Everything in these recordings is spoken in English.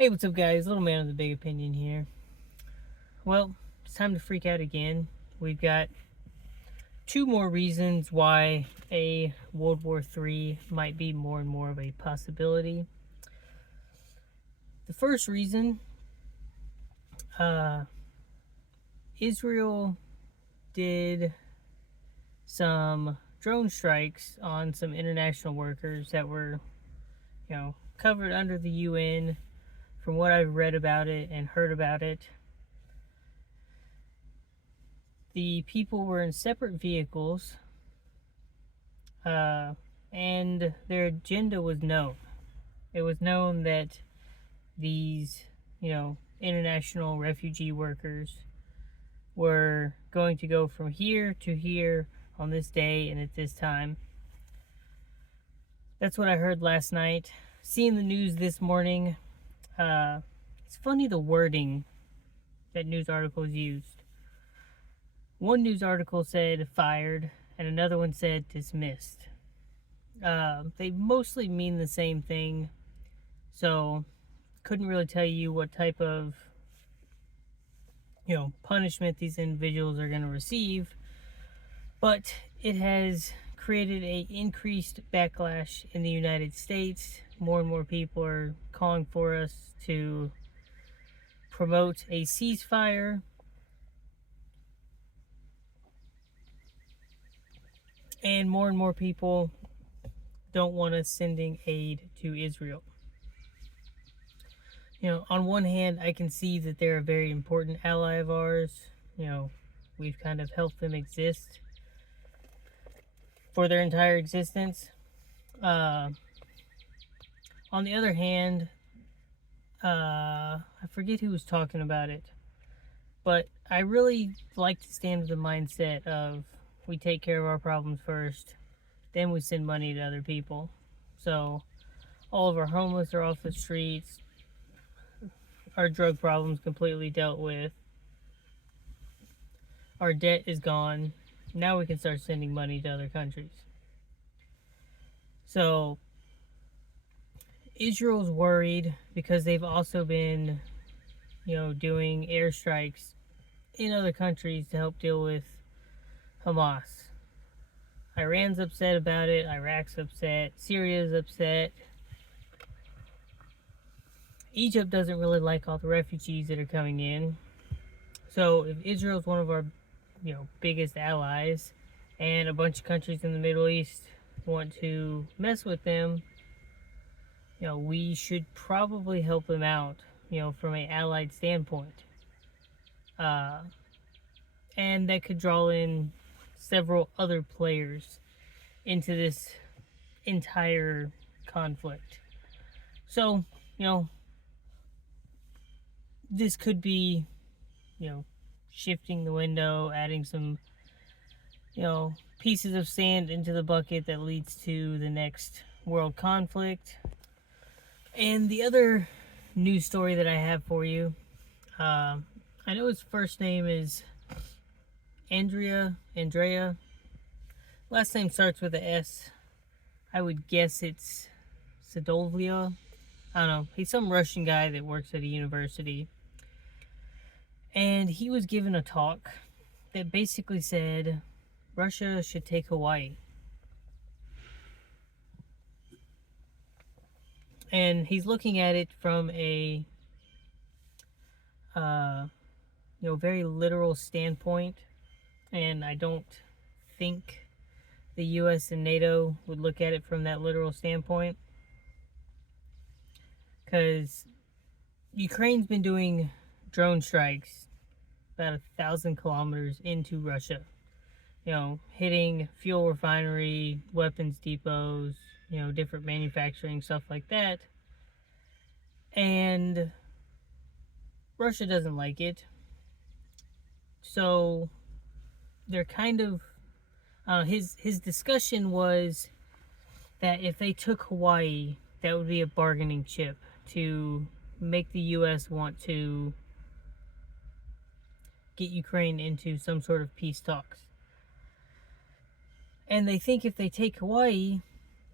Hey, what's up, guys? Little man with a big opinion here. Well, it's time to freak out again. We've got two more reasons why a World War III might be more and more of a possibility. The first reason, uh, Israel did some drone strikes on some international workers that were, covered under the UN. From what I've read about it and heard about it, the people were in separate vehicles, and their agenda was known. It was known that these, international refugee workers were going to go from here to here on this day and at this time. That's what I heard last night. Seeing the news this morning, it's funny the wording that news articles used. One news article said fired, and another one said dismissed. They mostly mean the same thing, so couldn't really tell you what type of punishment these individuals are going to receive, but it has created a increased backlash in the United States. More and more people are calling for us to promote a ceasefire, and more people don't want us sending aid to Israel. On one hand, I can see that they're a very important ally of ours. We've kind of helped them exist for their entire existence. On the other hand, I forget who was talking about it, but I really like to stand with the mindset of we take care of our problems first, then we send money to other people. So all of our homeless are off the streets, our drug problems completely dealt with, our debt is gone. Now we can start sending money to other countries. So Israel's worried because they've also been, doing airstrikes in other countries to help deal with Hamas. Iran's upset about it, Iraq's upset, Syria's upset. Egypt doesn't really like all the refugees that are coming in. So if Israel's one of our, biggest allies, and a bunch of countries in the Middle East want to mess with them, we should probably help them out, from an allied standpoint. And that could draw in several other players into this entire conflict. So, this could be, shifting the window, adding some, pieces of sand into the bucket that leads to the next world conflict. And the other news story that I have for you, I know his first name is Andrea. Last name starts with a S. I would guess it's Sadovlia. I don't know. He's some Russian guy that works at a university. And he was given a talk that basically said Russia should take Hawaii. And he's looking at it from a very literal standpoint. And I don't think the US and NATO would look at it from that literal standpoint, because Ukraine's been doing drone strikes about 1,000 kilometers into Russia, hitting fuel refinery, weapons depots, different manufacturing, stuff like that. And Russia doesn't like it. So they're kind of, his discussion was that if they took Hawaii, that would be a bargaining chip to make the US want to get Ukraine into some sort of peace talks. And they think if they take Hawaii,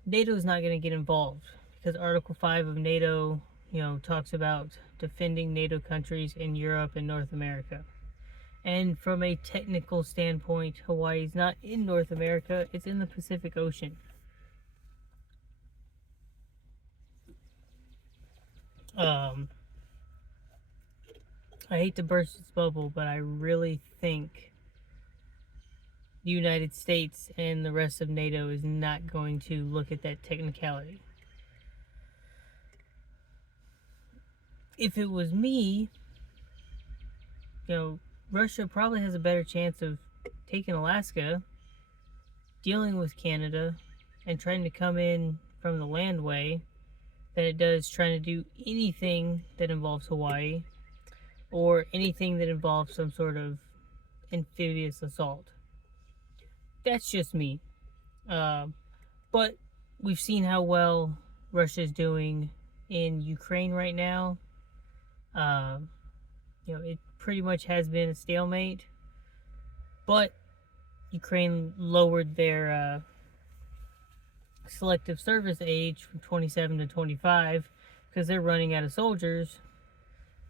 NATO's not going to get involved, because Article 5 of NATO, talks about defending NATO countries in Europe and North America. And from a technical standpoint, Hawaii is not in North America, it's in the Pacific Ocean. I hate to burst its bubble, but I really think the United States and the rest of NATO is not going to look at that technicality. If it was me, Russia probably has a better chance of taking Alaska, dealing with Canada, and trying to come in from the landway than it does trying to do anything that involves Hawaii or anything that involves some sort of amphibious assault. That's just me. But we've seen how well Russia's doing in Ukraine right now. It pretty much has been a stalemate, but Ukraine lowered their selective service age from 27 to 25 because they're running out of soldiers.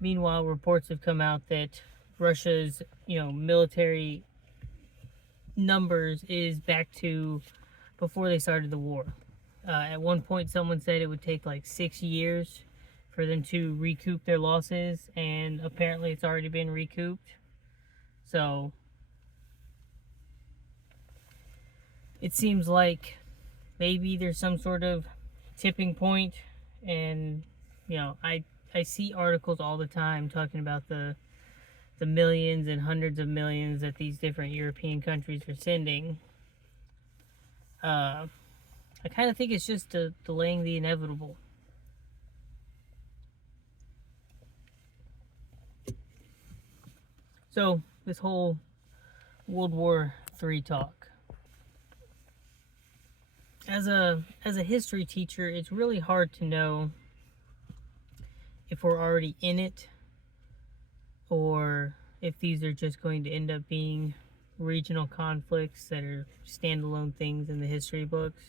Meanwhile, reports have come out that Russia's military numbers is back to before they started the war. At one point, someone said it would take like 6 years for them to recoup their losses, and apparently it's already been recouped. So it seems like maybe there's some sort of tipping point, and I see articles all the time talking about the millions and hundreds of millions that these different European countries are sending. I kind of think it's just delaying the inevitable. So this whole World War III talk. As a history teacher, it's really hard to know if we're already in it or if these are just going to end up being regional conflicts that are standalone things in the history books.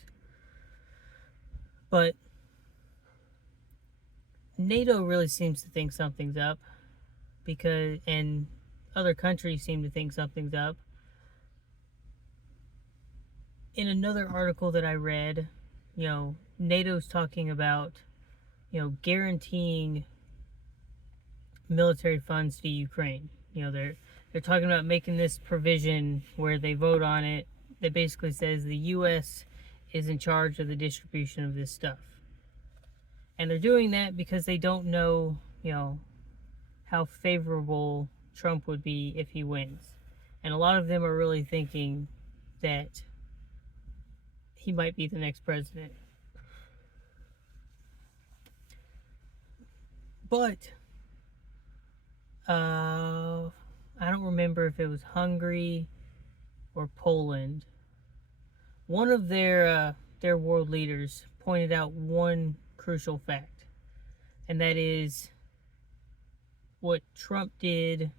But NATO really seems to think something's up, and other countries seem to think something's up. In another article that I read, NATO's talking about, guaranteeing military funds to Ukraine. They're talking about making this provision where they vote on it that basically says the U.S. is in charge of the distribution of this stuff. And they're doing that because they don't know, how favorable Trump would be if he wins. And a lot of them are really thinking that he might be the next president. But I don't remember if it was Hungary or Poland. One of their world leaders pointed out one crucial fact, and that is what Trump did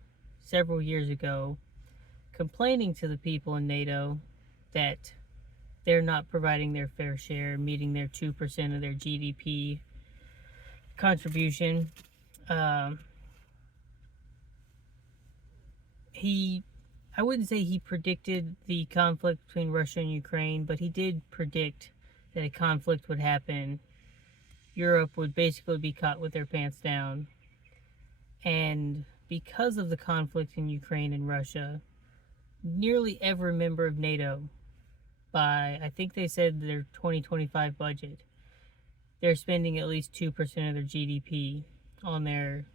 several years ago, complaining to the people in NATO that they're not providing their fair share, meeting their 2% of their GDP contribution. I wouldn't say he predicted the conflict between Russia and Ukraine, but he did predict that a conflict would happen. Europe would basically be caught with their pants down. And because of the conflict in Ukraine and Russia, nearly every member of NATO, by I think they said their 2025 budget, they're spending at least 2% of their GDP on their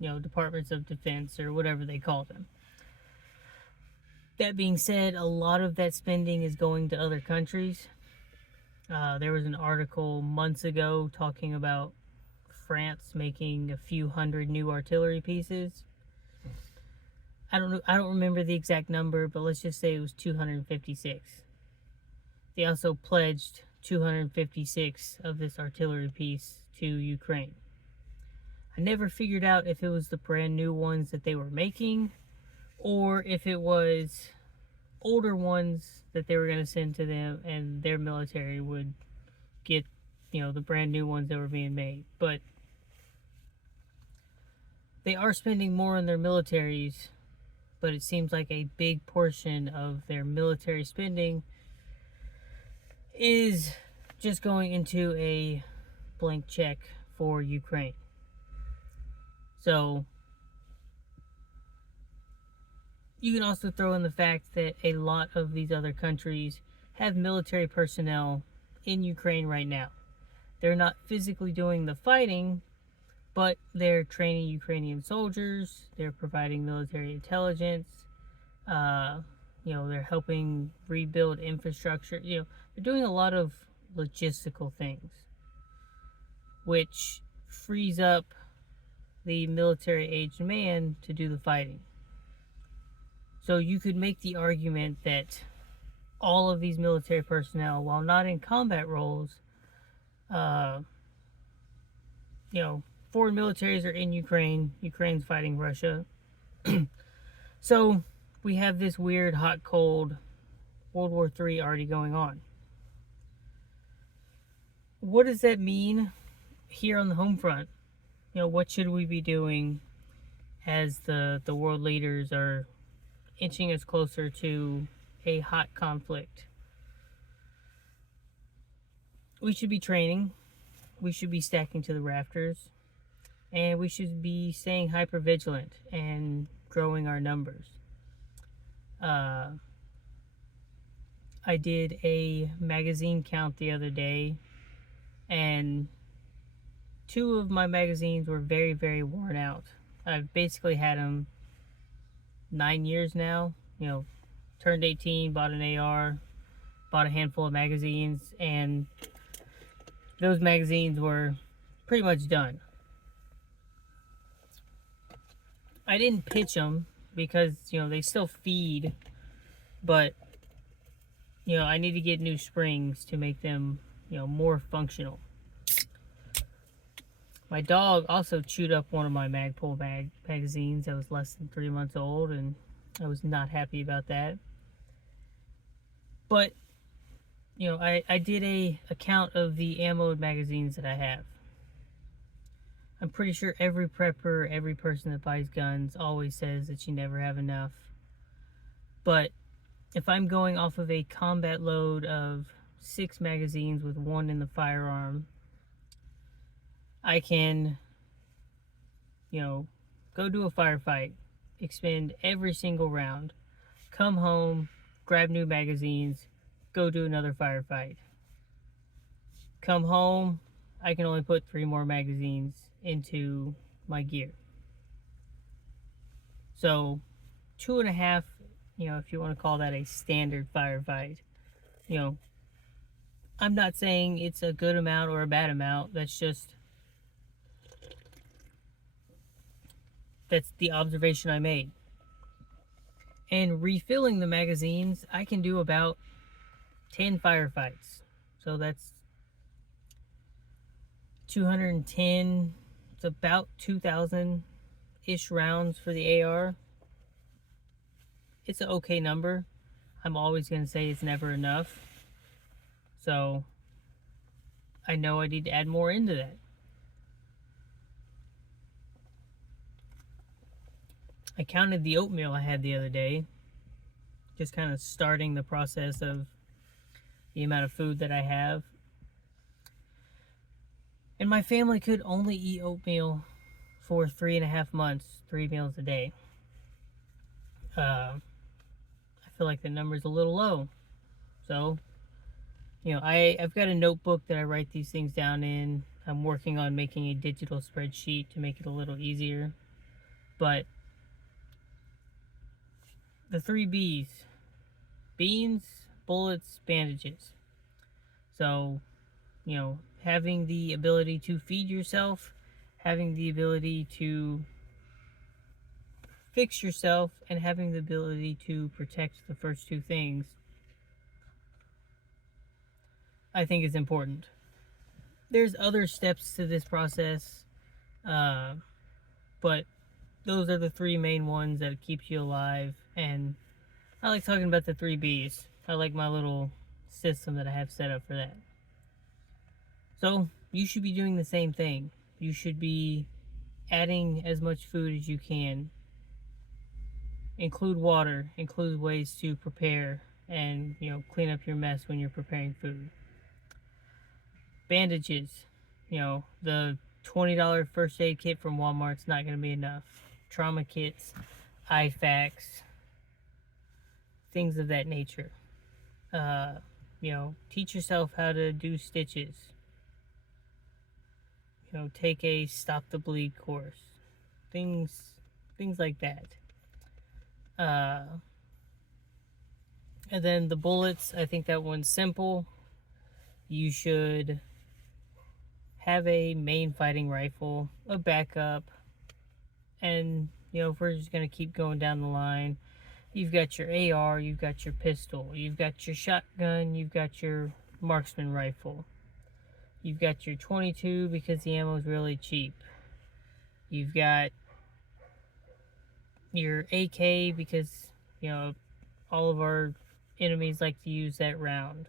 departments of defense or whatever they call them. That being said, a lot of that spending is going to other countries. There was an article months ago talking about France making a few hundred new artillery pieces. I don't remember the exact number, but let's just say it was 256. They also pledged 256 of this artillery piece to Ukraine. I never figured out if it was the brand new ones that they were making or if it was older ones that they were going to send to them and their military would get the brand new ones that were being made. But they are spending more on their militaries, but it seems like a big portion of their military spending is just going into a blank check for Ukraine. So you can also throw in the fact that a lot of these other countries have military personnel in Ukraine right now. They're not physically doing the fighting, but they're training Ukrainian soldiers, they're providing military intelligence, they're helping rebuild infrastructure. They're doing a lot of logistical things, which frees up the military-aged man to do the fighting. So you could make the argument that all of these military personnel, while not in combat roles, foreign militaries are in Ukraine. Ukraine's fighting Russia. So we have this weird hot cold World War III already going on. What does that mean here on the home front? What should we be doing as the world leaders are inching us closer to a hot conflict? We should be training. We should be stacking to the rafters. And we should be staying hyper vigilant and growing our numbers. I did a magazine count the other day, and 2 of my magazines were very, very worn out. I've basically had them 9 years now. Turned 18, bought an AR, bought a handful of magazines, and those magazines were pretty much done. I didn't pitch them because, they still feed, but, I need to get new springs to make them, more functional. My dog also chewed up one of my Magpul magazines that was less than 3 months old, and I was not happy about that. But, I did a count of the ammo magazines that I have. I'm pretty sure every prepper, every person that buys guns always says that you never have enough. But if I'm going off of a combat load of 6 magazines with 1 in the firearm, I can, go do a firefight, expend every single round, come home, grab new magazines, go do another firefight. Come home, I can only put 3 more magazines into my gear. So 2.5, if you want to call that a standard firefight, I'm not saying it's a good amount or a bad amount. That's the observation I made. And refilling the magazines, I can do about 10 firefights. So that's 210. It's about 2,000-ish rounds for the AR. It's an okay number. I'm always going to say it's never enough. So I know I need to add more into that. I counted the oatmeal I had the other day, just kind of starting the process of the amount of food that I have. And my family could only eat oatmeal for 3.5 months, 3 meals a day. I feel like the number's a little low. So, I've got a notebook that I write these things down in. I'm working on making a digital spreadsheet to make it a little easier. But the 3 B's: beans, bullets, bandages. So, having the ability to feed yourself, having the ability to fix yourself, and having the ability to protect the first 2 things, I think is important. There's other steps to this process, but those are the 3 main ones that keeps you alive. And I like talking about the 3 B's. I like my little system that I have set up for that. So you should be doing the same thing. You should be adding as much food as you can. Include water, include ways to prepare and, clean up your mess when you're preparing food. Bandages, the $20 first aid kit from Walmart's not going to be enough. Trauma kits, IFAKs, things of that nature. Teach yourself how to do stitches. Take a stop the bleed course. Things like that. And then the bullets, I think that one's simple. You should have a main fighting rifle, a backup, and if we're just going to keep going down the line, you've got your AR, you've got your pistol, you've got your shotgun, you've got your marksman rifle, you've got your 22 because the ammo is really cheap, you've got your AK because all of our enemies like to use that round,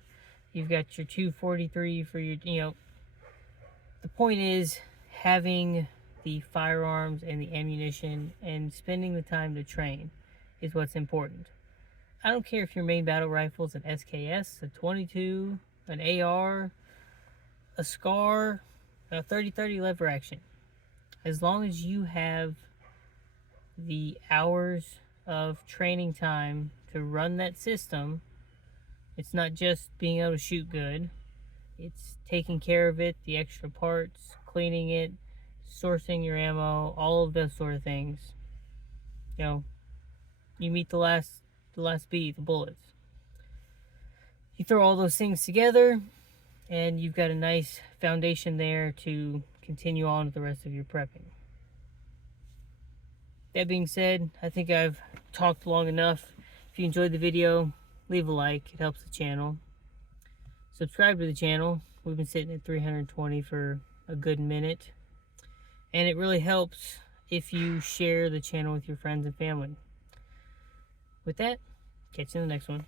you've got your 243 for your the point is having the firearms and the ammunition and spending the time to train is what's important. I don't care if your main battle rifle is an SKS, a 22, an AR, a SCAR, a 30-30 lever action. As long as you have the hours of training time to run that system, it's not just being able to shoot good. It's taking care of it, the extra parts, cleaning it, sourcing your ammo, all of those sort of things. You meet the last beat, the bullets. You throw all those things together, and you've got a nice foundation there to continue on with the rest of your prepping. That being said, I think I've talked long enough. If you enjoyed the video, leave a like. It helps the channel. Subscribe to the channel. We've been sitting at 320 for a good minute. And it really helps if you share the channel with your friends and family. With that, catch you in the next one.